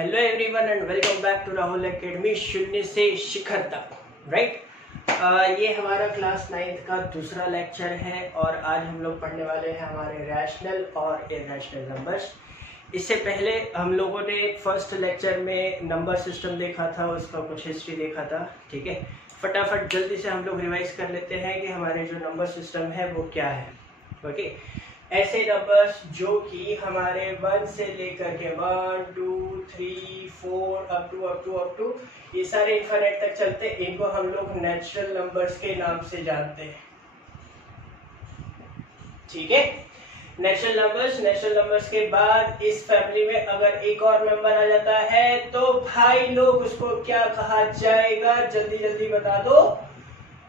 Hello everyone and welcome back to Rahul academy शून्य से शिखर तक। राइट, ये हमारा क्लास 9th का दूसरा लेक्चर है और आज हम लोग पढ़ने वाले हैं हमारे रैशनल और इरैशनल नंबर्स। इससे पहले हम लोगों ने फर्स्ट लेक्चर में नंबर सिस्टम देखा था, उसका कुछ हिस्ट्री देखा था। ठीक है, फटाफट जल्दी से हम लोग रिवाइज कर लेते हैं कि हमारे जो नंबर सिस्टम है वो क्या है। ओके, ऐसे नंबर्स जो कि हमारे 1 से लेकर के 1, 2, 3, 4 अप टू ये सारे इन्फिनिट तक चलते हैं, इनको हम लोग नेचुरल नंबर्स के नाम से जानते हैं। ठीक है, नेचुरल नंबर्स के बाद इस फैमिली में अगर एक और नंबर आ जाता है तो भाई लोग उसको क्या कहा जाएगा, जल्दी जल्दी बता दो।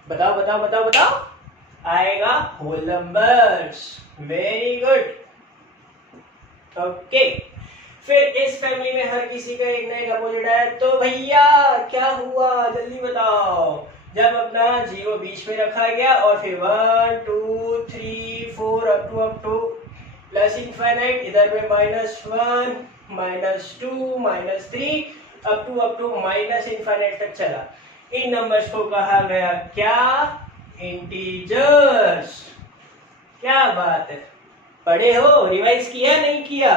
बताओ। आएगा whole numbers. Very good. Okay, फिर इस फैमिली में हर किसी का एक ना एक अपोजिट है, तो भैया क्या हुआ जल्दी बताओ। जब अपना 0 बीच में रखा गया और फिर 1, 2, 3, 4 अप टू प्लस इनफाइनाइट, इधर में -1, -2, -3 अप टू माइनस इनफाइनाइट तक चला। इन नंबर्स को कहा गया क्या? इंटीजर्स। क्या बात है, पढ़े हो? रिवाइज किया नहीं किया?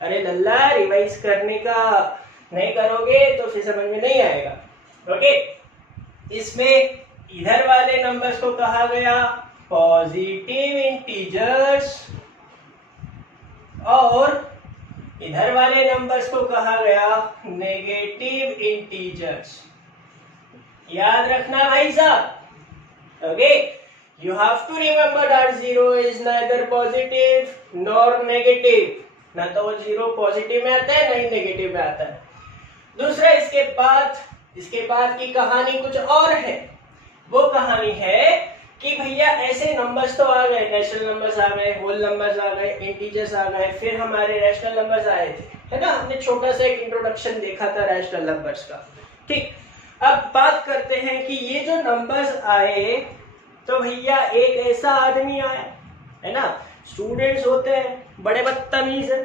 अरे लल्ला, रिवाइज करने का नहीं करोगे तो फिर समझ में नहीं आएगा। ओके, इसमें इधर वाले नंबर्स को कहा गया पॉजिटिव इंटीजर्स और इधर वाले नंबर्स को कहा गया नेगेटिव इंटीजर्स। याद रखना भाई साहब। Okay, you have to remember that 0 is neither positive nor negative। ना तो वो 0 पॉजिटिव में आता है, ना ही नेगेटिव में आता है। दूसरा, इसके बाद की कहानी कुछ और है। वो कहानी है कि भैया ऐसे नंबर्स तो आ गए, नेचुरल नंबर्स आ गए, होल नंबर्स आ गए, इंटीजर्स आ गए, फिर हमारे रैशनल नंबर्स आए थे, है ना। हमने छोटा सा एक इंट्रोडक्शन देखा था रैशनल नंबर्स का। ठीक, अब बात करते हैं कि ये जो नंबर्स आए तो भैया एक ऐसा आदमी आया, है ना। स्टूडेंट्स होते हैं बड़े बदतमीज है।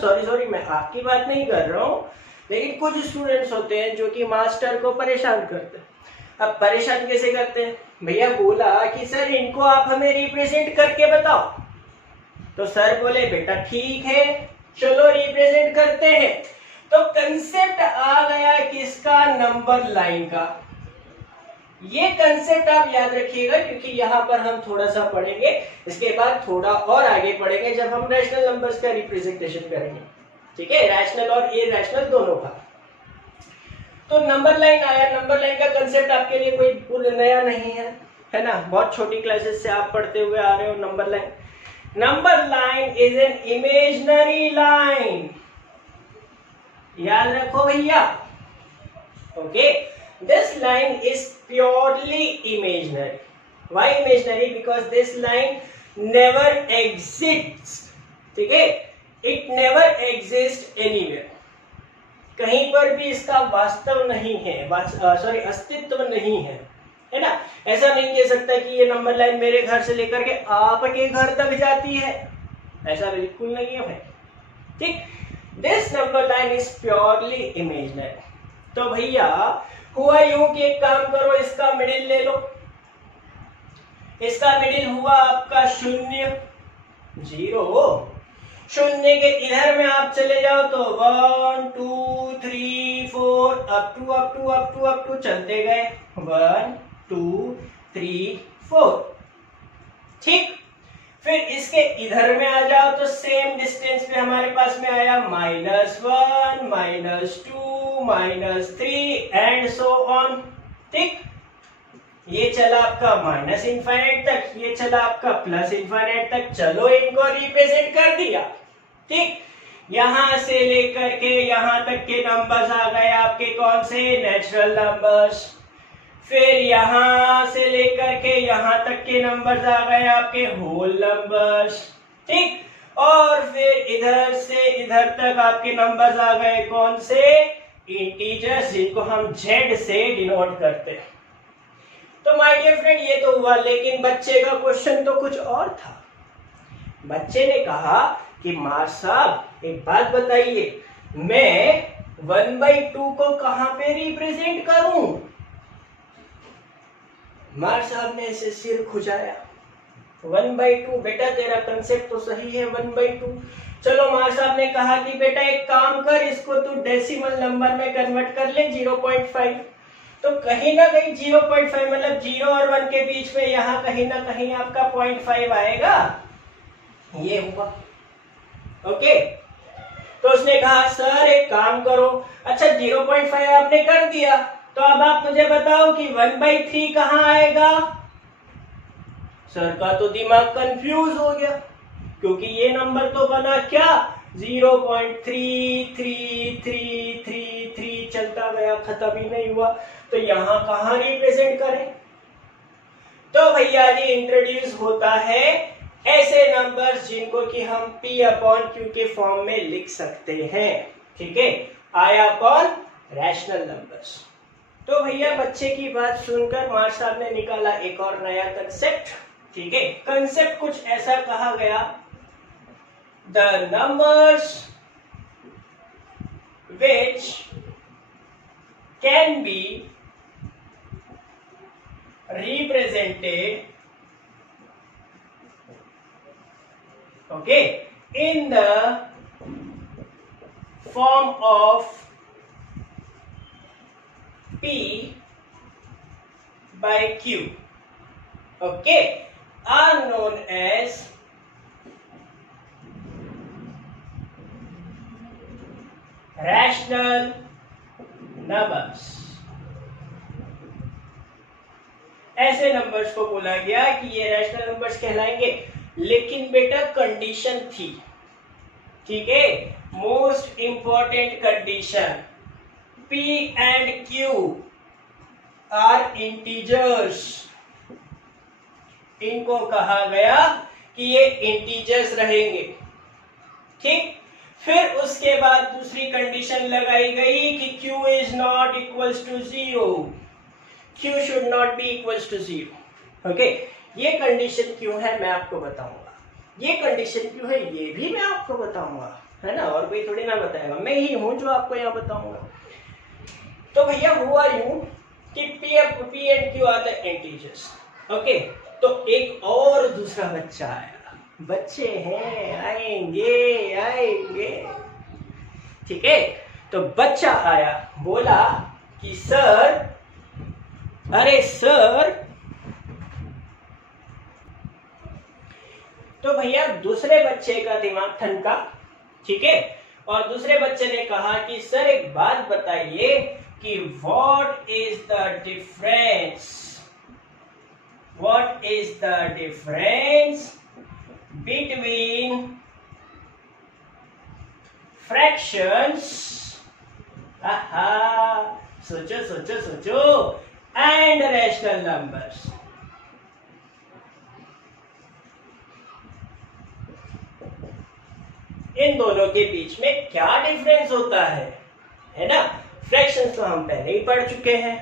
सॉरी, मैं आपकी बात नहीं कर रहा हूँ, लेकिन कुछ स्टूडेंट्स होते हैं जो कि मास्टर को परेशान करते हैं। अब परेशान कैसे करते हैं? भैया बोला कि सर इनको आप हमें रिप्रेजेंट करके बताओ। तो सर बोले बेटा ठीक है, चलो रिप्रेजेंट करते हैं। तो कंसेप्ट आ गया किसका? नंबर लाइन का। ये कंसेप्ट आप याद रखिएगा क्योंकि यहाँ पर हम थोड़ा सा पढ़ेंगे, इसके बाद थोड़ा और आगे पढ़ेंगे जब हम रैशनल नंबर्स का रिप्रेजेंटेशन करेंगे। ठीक है, रैशनल और इरैशनल दोनों का। तो नंबर लाइन आया। नंबर लाइन का कंसेप्ट आपके लिए कोई पूरा नया नहीं है ना। बहुत छोटी क्लासेस से आप पढ़ते हुए आ रहे हो number line. Number line is an imaginary line. याद रखो भैया। Okay, this line is purely imaginary. Why imaginary? Because this line never exists. ठीक है, it never exists anywhere. कहीं पर भी इसका वास्तव नहीं है, अस्तित्व नहीं है ना। ऐसा नहीं कह सकता कि ये नंबर लाइन मेरे घर से लेकर के आपके घर तक जाती है, ऐसा बिल्कुल नहीं है भाई। ठीक, this number line is purely imaginary। तो भैया हुआ यूं कि एक काम करो, इसका मिडिल ले लो। इसका मिडिल हुआ आपका 0, 0। शून्य के इधर में आप चले जाओ तो 1, 2, 3, 4 अप टू चलते गए 1, 2, 3, 4। ठीक, फिर इसके इधर में आ जाओ तो सेम डिस्टेंस पे हमारे पास में आया -1, -2, -3 एंड सो ऑन। ठीक, ये चला आपका माइनस इनफाइनाइट तक, ये चला आपका प्लस इनफाइनाइट तक। चलो इनको रिप्रेजेंट कर दिया। ठीक, यहां से लेकर के यहां तक के नंबर्स आ गए आपके कौन से? Natural numbers. फिर यहां से लेकर के यहां तक के नंबर्स आ गए आपके होल नंबर्स। ठीक, और फिर इधर से इधर तक आपके नंबर्स आ गए कौन से? इंटीजर्स, जिनको हम Z से डिनोट करते हैं। तो माय डियर फ्रेंड, ये तो हुआ, लेकिन बच्चे का क्वेश्चन तो कुछ और था। बच्चे ने कहा कि मास्टर साहब एक बात बताइए, मैं 1/2 को कहां पे रिप्रेजेंट करूं? मार साहब ने इसे सिर खुजाया। 1/2 बेटा तेरा कंसेप्ट तो सही है 1/2। चलो मार साहब ने कहा कि बेटा एक काम कर, इसको तू डेसिमल नंबर में कन्वर्ट कर ले 0.5। तो कहीं ना कहीं 0.5 मतलब 0 और 1 के बीच में यहाँ कहीं ना कहीं आपका 0.5 आएगा। ये हुआ ओके। तो उसने कहा सर एक काम करो, अच्छा 0.5 आपने कर दिया, तो अब आप मुझे बताओ कि 1/3 कहाँ आएगा। सर का तो दिमाग कंफ्यूज हो गया, क्योंकि ये नंबर तो बना क्या 0.3333 चलता गया, खत्म ही नहीं हुआ, तो यहां कहां रिप्रेजेंट करें। तो भैया जी इंट्रोड्यूस होता है ऐसे नंबर्स जिनको कि हम P/Q के फॉर्म में लिख सकते हैं। ठीक है, आया कौन? Rational numbers. तो भैया बच्चे की बात सुनकर मार साहब ने निकाला एक और नया कंसेप्ट। ठीक है, कंसेप्ट कुछ ऐसा कहा गया, the numbers which can be represented okay in the form of P/Q okay are known as rational numbers। ऐसे नंबर्स को बोला गया कि ये रैशनल नंबर्स कहलाएंगे, लेकिन बेटा कंडीशन थी। ठीक है, most important condition, P and Q are integers। इनको कहा गया कि ये इंटीजर्स रहेंगे। ठीक, फिर उसके बाद दूसरी कंडीशन लगाई गई कि Q is not equals to 0, Q should not be equals to 0। Okay, ये कंडीशन क्यों है मैं आपको बताऊंगा, ये कंडीशन क्यों है ये भी मैं आपको बताऊंगा, है ना, और कोई थोड़ी ना बताएगा, मैं ही हूं जो आपको यहाँ बताऊंगा। तो भैया हुआ यूं कि P and Q are the integers. Okay, तो एक और दूसरा बच्चा आया, बच्चे हैं आएंगे आएंगे। ठीक है, तो बच्चा आया, बोला कि सर, अरे सर, तो भैया दूसरे बच्चे का दिमाग ठनका। ठीक है, और दूसरे बच्चे ने कहा कि सर एक बात बताइए कि what is the difference between fractions, सोचो सोचो सोचो, and rational numbers। इन दोनों के बीच में क्या डिफरेंस होता है ना। फ्रैक्शंस तो हम पहले ही पढ़ चुके हैं,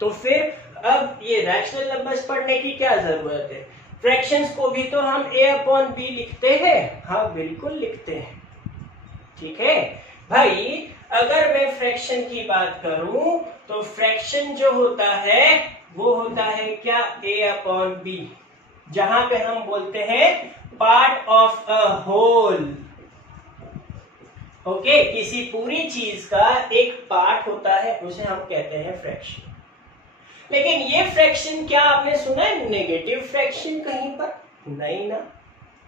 तो फिर अब ये रैशनल नंबर्स पढ़ने की क्या जरूरत है। फ्रैक्शंस को भी तो हम A/B लिखते हैं, हाँ बिल्कुल लिखते हैं। ठीक है भाई, अगर मैं फ्रैक्शन की बात करूं तो फ्रैक्शन जो होता है वो होता है क्या A/B, जहां पे हम बोलते हैं part of a whole. Okay, किसी पूरी चीज का एक पार्ट होता है, उसे हम कहते हैं फ्रैक्शन। लेकिन ये फ्रैक्शन क्या आपने सुना है नेगेटिव फ्रैक्शन कहीं पर? नहीं ना।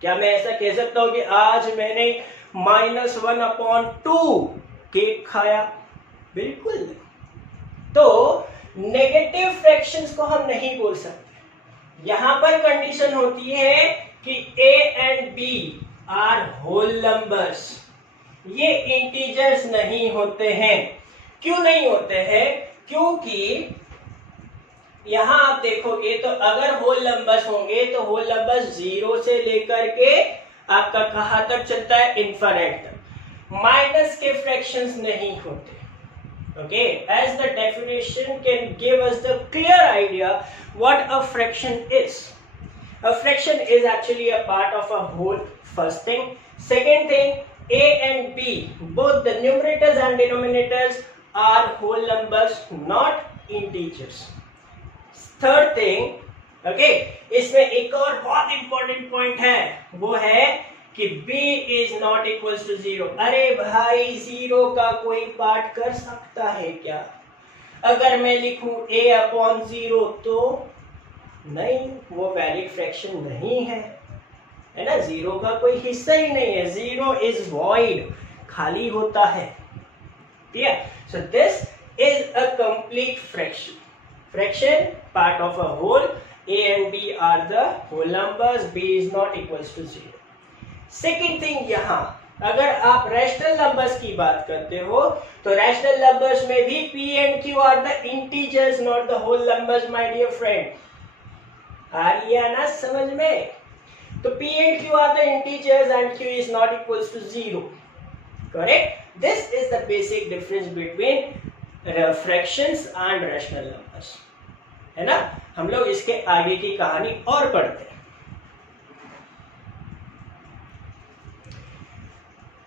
क्या मैं ऐसा कह सकता हूं कि आज मैंने -1/2 केक खाया? बिल्कुल। तो नेगेटिव फ्रैक्शंस को हम नहीं बोल सकते। यहां पर कंडीशन होती है कि A and B are whole numbers, ये इंटीजर्स नहीं होते हैं। क्यों नहीं होते हैं? क्योंकि यहां आप देखोगे तो अगर होल नंबर्स होंगे तो होल नंबर्स 0 से लेकर के आपका कहां तक चलता है, इन्फिनिट तक। माइनस के फ्रैक्शंस नहीं होते। Okay, as the definition can give us the clear idea what a fraction is. A fraction is actually a part of a whole, first thing. Second thing, A and B, both the numerators and denominators are whole numbers, not integers. Third thing, okay, इसमें एक और बहुत important point है, वो है कि b is not equals to 0. अरे भाई, 0 का कोई पार्ट कर सकता है क्या? अगर मैं लिखूं a अपॉन 0 तो नहीं, वो वैलिड फ्रैक्शन नहीं है, है ना? 0 का कोई हिस्सा ही नहीं है, 0 इज वॉइड, खाली होता है। ठीक है, so this is a complete fraction. Fraction part of a whole, a and b are the whole numbers, b is not equals to 0। Second thing, यहाँ अगर आप रैशनल नंबर्स की बात करते हो तो रैशनल नंबर्स में भी p and q are the integers, not the whole numbers, my dear friend. आ रही है ना समझ में? तो p and q are the integers and q is not equals to 0, correct? This is the basic difference between fractions and rational numbers, है ना? हम लोग इसके आगे की कहानी और पढ़ते हैं।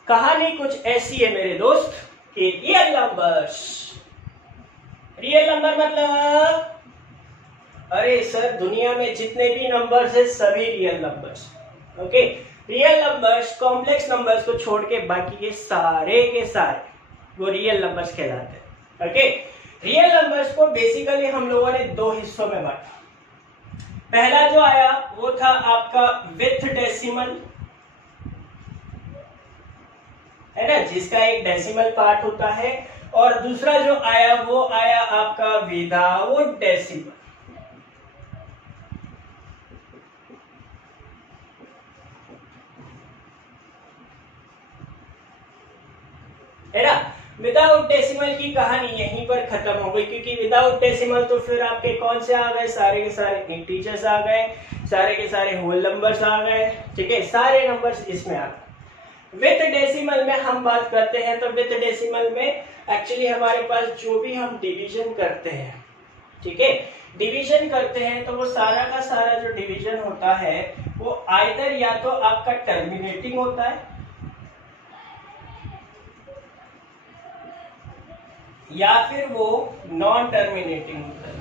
कहानी कुछ ऐसी है मेरे दोस्त कि रियल नंबर्स, रियल नंबर मतलब, अरे सर दुनिया में जितने भी नंबर्स है सभी real numbers. Okay, real numbers complex numbers को छोड़ के बाकी के सारे वो रियल नंबर्स कहलाते हैं। ओके, रियल नंबर्स को बेसिकली हम लोगों ने दो हिस्सों में बांटा। पहला जो आया वो था आपका विथ डेसिमल, है ना, जिसका एक डेसिमल पार्ट होता है, और दूसरा जो आया वो आया आपका विदाउट डेसिमल। है ना, विदाउट डेसिमल की कहानी यहीं पर खत्म हो गई, क्योंकि विदाउट डेसिमल तो फिर आपके कौन से आ गए, सारे के सारे इंटीजर्स आ गए, सारे के सारे होल नंबर्स आ गए। ठीक है, सारे नंबर्स इसमें आ गए। विथ डेसिमल में हम बात करते हैं तो विथ डेसिमल में एक्चुअली हमारे पास जो भी हम डिवीजन करते हैं, ठीक है, डिवीजन करते हैं तो वो सारा का सारा जो डिवीजन होता है वो आइदर या तो आपका टर्मिनेटिंग होता है या फिर वो नॉन टर्मिनेटिंग होता है।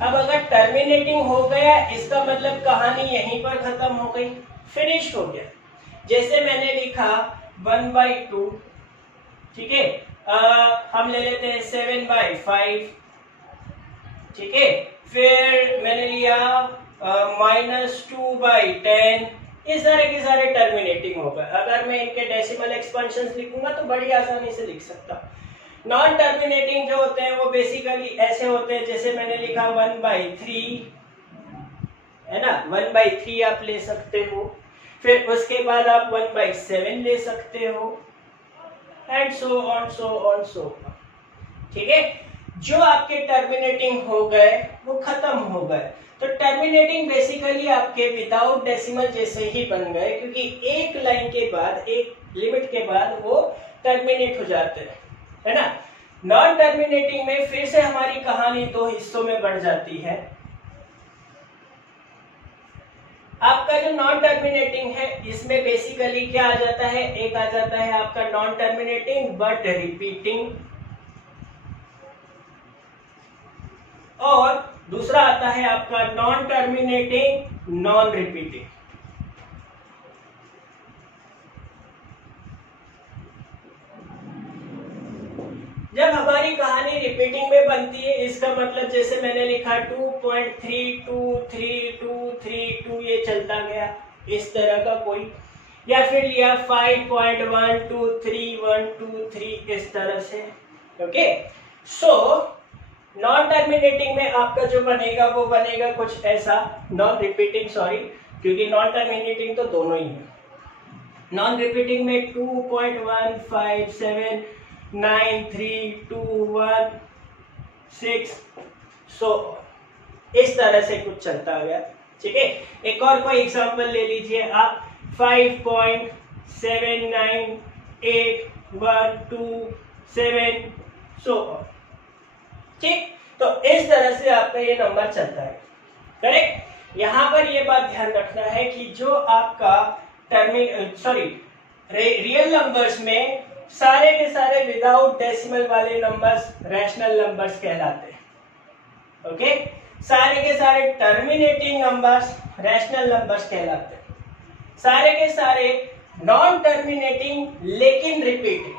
अब अगर टर्मिनेटिंग हो गया इसका मतलब कहानी यहीं पर खत्म हो गई, फिनिश हो गया। जैसे मैंने लिखा 1/2, ठीक है, हम ले लेते हैं 7/5, ठीक है, फिर मैंने लिया -2/10, ये सारे के सारे टर्मिनेटिंग होगा। अगर मैं इनके डेसिमल एक्सपेंशंस लिखूंगा तो बड़ी आसानी से लिख सकता। नॉन टर्मिनेटिंग जो होते हैं वो बेसिकली ऐसे होते हैं, जैसे मैंने लिखा 1/3, है ना, 1/3 आप ले सकते हो, फिर उसके बाद आप 1/7 ले सकते हो, and so on so on so. ठीक है, जो आपके टर्मिनेटिंग हो गए वो खत्म हो गए। तो टर्मिनेटिंग बेसिकली आपके विदाउट डेसिमल जैसे ही बन गए, क्योंकि एक लाइन के बाद, एक लिमिट के बाद वो टर्मिनेट हो जाते हैं, है ना। नॉन टर्मिनेटिंग में फिर से हमारी कहानी दो हिस्सों में बढ़ जाती है। आपका जो नॉन टर्मिनेटिंग है इसमें बेसिकली क्या आ जाता है, एक आ जाता है आपका नॉन टर्मिनेटिंग बट रिपीटिंग, और दूसरा आता है आपका नॉन टर्मिनेटिंग नॉन रिपीटिंग। जब हमारी कहानी रिपीटिंग में बनती है इसका मतलब जैसे मैंने लिखा 2.323232, ये चलता गया इस तरह का कोई, या फिर लिया 5.123 इस तरह से। ओके, सो नॉन टर्मिनेटिंग में आपका जो बनेगा वो बनेगा कुछ ऐसा, नॉन रिपीटिंग सॉरी, क्योंकि नॉन टर्मिनेटिंग तो दोनों ही है। नॉन रिपीटिंग में 2.1579321 सो इस तरह से कुछ चलता गया। ठीक है, एक और कोई एग्जांपल ले लीजिए आप, 5.798127 सो। ठीक, तो इस तरह से आपका ये नंबर चलता है, करेक्ट। यहाँ पर ये बात ध्यान रखना है कि जो आपका रियल नंबर्स में सारे के सारे विदाउट डेसिमल वाले नंबर्स रैशनल नंबर्स कहलाते हैं। ओके, सारे के सारे टर्मिनेटिंग नंबर्स रैशनल नंबर्स कहलाते हैं। सारे के सारे नॉन टर्मिनेटिंग लेकिन repeating,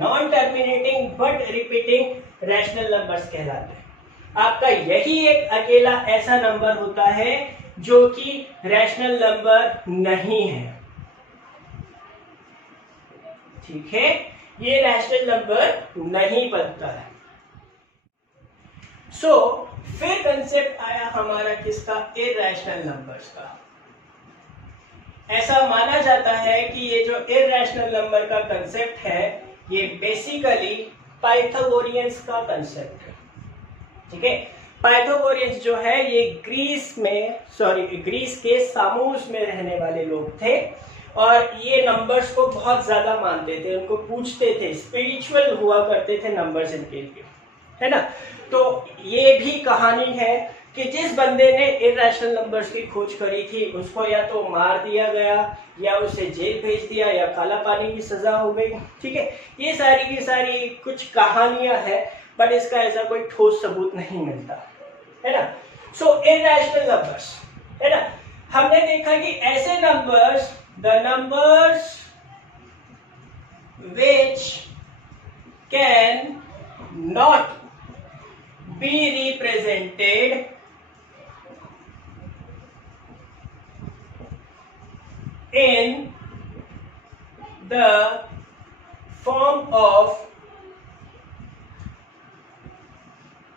non terminating but repeating rational numbers कहलाते हैं। आपका यही एक अकेला ऐसा नंबर होता है जो कि रैशनल नंबर नहीं है। ठीक है, ये रैशनल नंबर नहीं बनता है। फिर कंसेप्ट आया हमारा किसका, इरैशनल नंबर्स का। ऐसा माना जाता है कि ये जो इरैशनल नंबर का कंसेप्ट है ये बेसिकली पाइथागोरियंस का कंसेप्ट है। ठीक है, पाइथागोरियंस जो है ये ग्रीस के सामूस में रहने वाले लोग थे और ये नंबर्स को बहुत ज्यादा मानते थे, उनको पूछते थे, स्पिरिचुअल हुआ करते थे नंबर्स इनके लिए, है ना। तो ये भी कहानी है कि जिस बंदे ने इरैशनल नंबर्स की खोज करी थी उसको या तो मार दिया गया या उसे जेल भेज दिया या काला पानी की सजा हो गई। ठीक है, ये सारी की सारी कुछ कहानियां हैं बट इसका ऐसा कोई ठोस सबूत नहीं मिलता, है ना। इरैशनल नंबर्स, है ना, हमने देखा कि ऐसे numbers, the numbers which can not be represented in the form of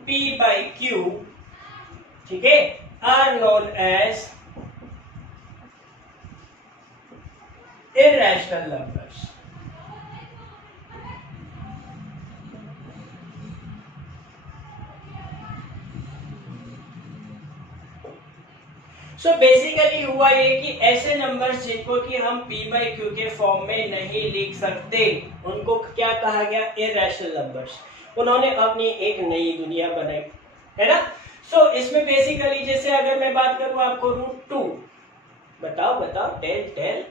P by Q, ठीक है, are known as irrational numbers। Basically हुआ ये कि ऐसे नंबर्स जिनको कि हम P by Q के फॉर्म में नहीं लिख सकते उनको क्या कहा गया, इरैशनल नंबर्स। उन्होंने अपनी एक नई दुनिया बनाई, है ना। इसमें बेसिकली जैसे अगर मैं बात करूं आपको √2, बताओ टेल।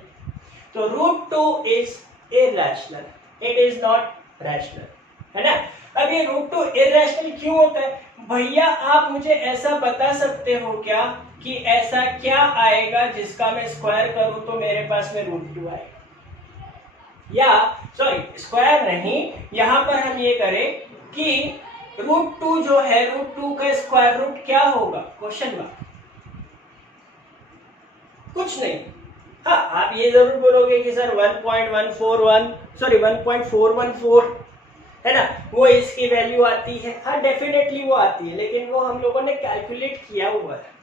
तो √2 is irrational, it is not rational, है ना। अब ये √2 इरैशनल क्यों होता है भैया, आप मुझे ऐसा बता सकते हो क्या कि ऐसा क्या आएगा जिसका मैं स्क्वायर करूं तो मेरे पास में √2 आएगा, या स्क्वायर नहीं, यहां पर हम ये करें कि √2 जो है, √2 का स्क्वायर रूट क्या होगा, क्वेश्चन मार्क, कुछ नहीं। हाँ, आप ये जरूर बोलोगे कि सर 1.414, है ना, वो इसकी वैल्यू आती है। हाँ, डेफिनेटली वो आती है, लेकिन वो हम लोगों ने कैलकुलेट किया हुआ है,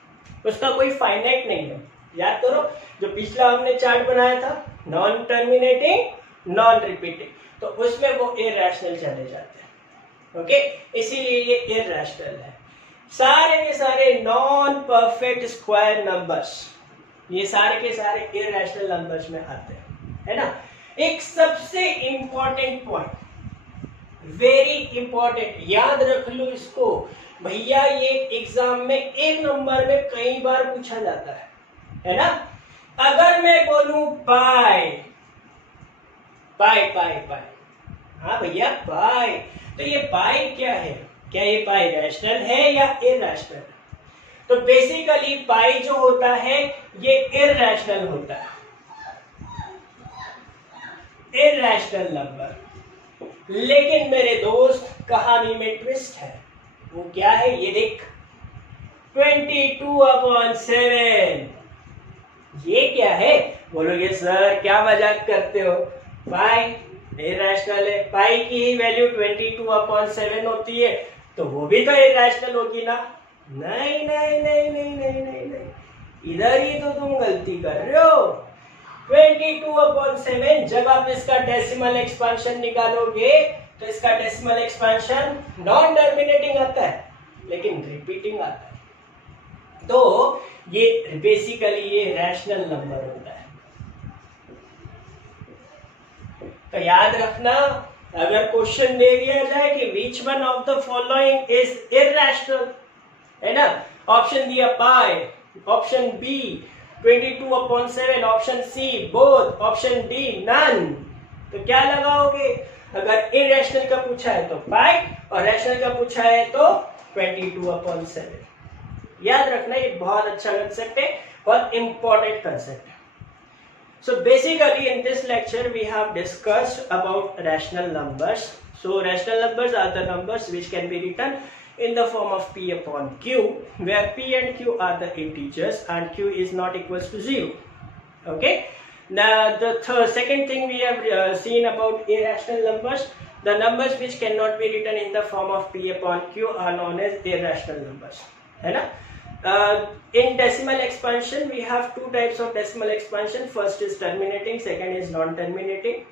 उसका कोई फाइनाइट नहीं है। याद करो जो पिछला हमने चार्ट बनाया था, नॉन टर्मिनेटिंग नॉन रिपीटिंग, तो उसमें वो इरैशनल चले जाते हैं। ओके, इसीलिए ये इरैशनल है। सारे के सारे नॉन परफेक्ट स्क्वायर नंबर्स, ये सारे के सारे इरैशनल नंबर्स में आते हैं, है ना। एक सबसे इंपॉर्टेंट पॉइंट, वेरी इंपॉर्टेंट, याद रख लो इसको भैया, ये एग्जाम में एक नंबर में कई बार पूछा जाता है ना। अगर मैं बोलूं पाई, हाँ भैया पाई, तो ये पाई क्या है, क्या ये पाई रैशनल है या इरैशनल? तो बेसिकली पाई जो होता है ये इरैशनल होता है, इरैशनल नंबर। लेकिन मेरे दोस्त कहानी में ट्विस्ट है, वो क्या है ये देख, 22/7। ये क्या है बोलोगे सर क्या मजाक करते हो, पाई इरैशनल है, पाई की ही वैल्यू 22/7 होती है, तो वो भी तो इरैशनल होगी ना। नहीं नहीं नहीं नहीं नहीं नहीं नहीं, इधर ही तो तुम गलती कर रहे हो। 22/7 जब आप इसका डेसिमल एक्सपेंशन निकालोगे तो इसका डेसिमल एक्सपेंशन नॉन टर्मिनेटिंग आता है लेकिन रिपीटिंग आता है, तो ये बेसिकली ये रैशनल नंबर होता है। तो याद रखना, अगर क्वेश्चन दे दिया जाए कि which one of the following is irrational, है ना, ऑप्शन दिया pi, option B 22/7, option C both, option D none. तो क्या लगाओगे? अगर इरेशनल का पूछा है तो पाई और रैशनल का पूछा है तो 22/7। याद रखना, ये बहुत अच्छा कंसेप्ट है, बहुत इंपॉर्टेंट कंसेप्ट है। So basically in this lecture we have discussed about rational numbers. So rational numbers are the numbers which can be written in the form of P upon Q, where P and Q are the integers and Q is not equals to 0. Okay. Now the second thing we have seen about irrational numbers. The numbers which cannot be written in the form of P upon Q are known as irrational numbers. है ना? In decimal expansion we have two types of decimal expansion. First is terminating, second is non-terminating.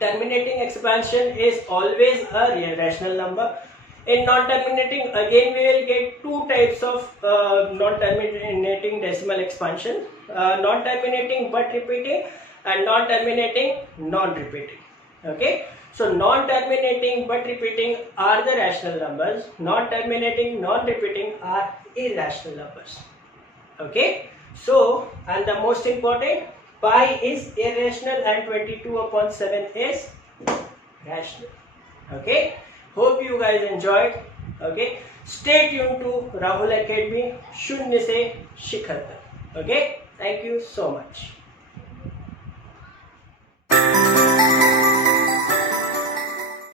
Terminating expansion is always a rational number. In non-terminating, again we will get two types of non-terminating decimal expansion. Non-terminating but repeating and non-terminating non-repeating. Okay. So non-terminating but repeating are the rational numbers. Non-terminating, non-repeating are irrational numbers. Okay. So, and the most important, pi is irrational and 22/7 is rational. Okay. Hope you guys enjoyed. Okay. Stay tuned to Rahul Academy. शून्य से शिखर तक. Okay. Thank you so much.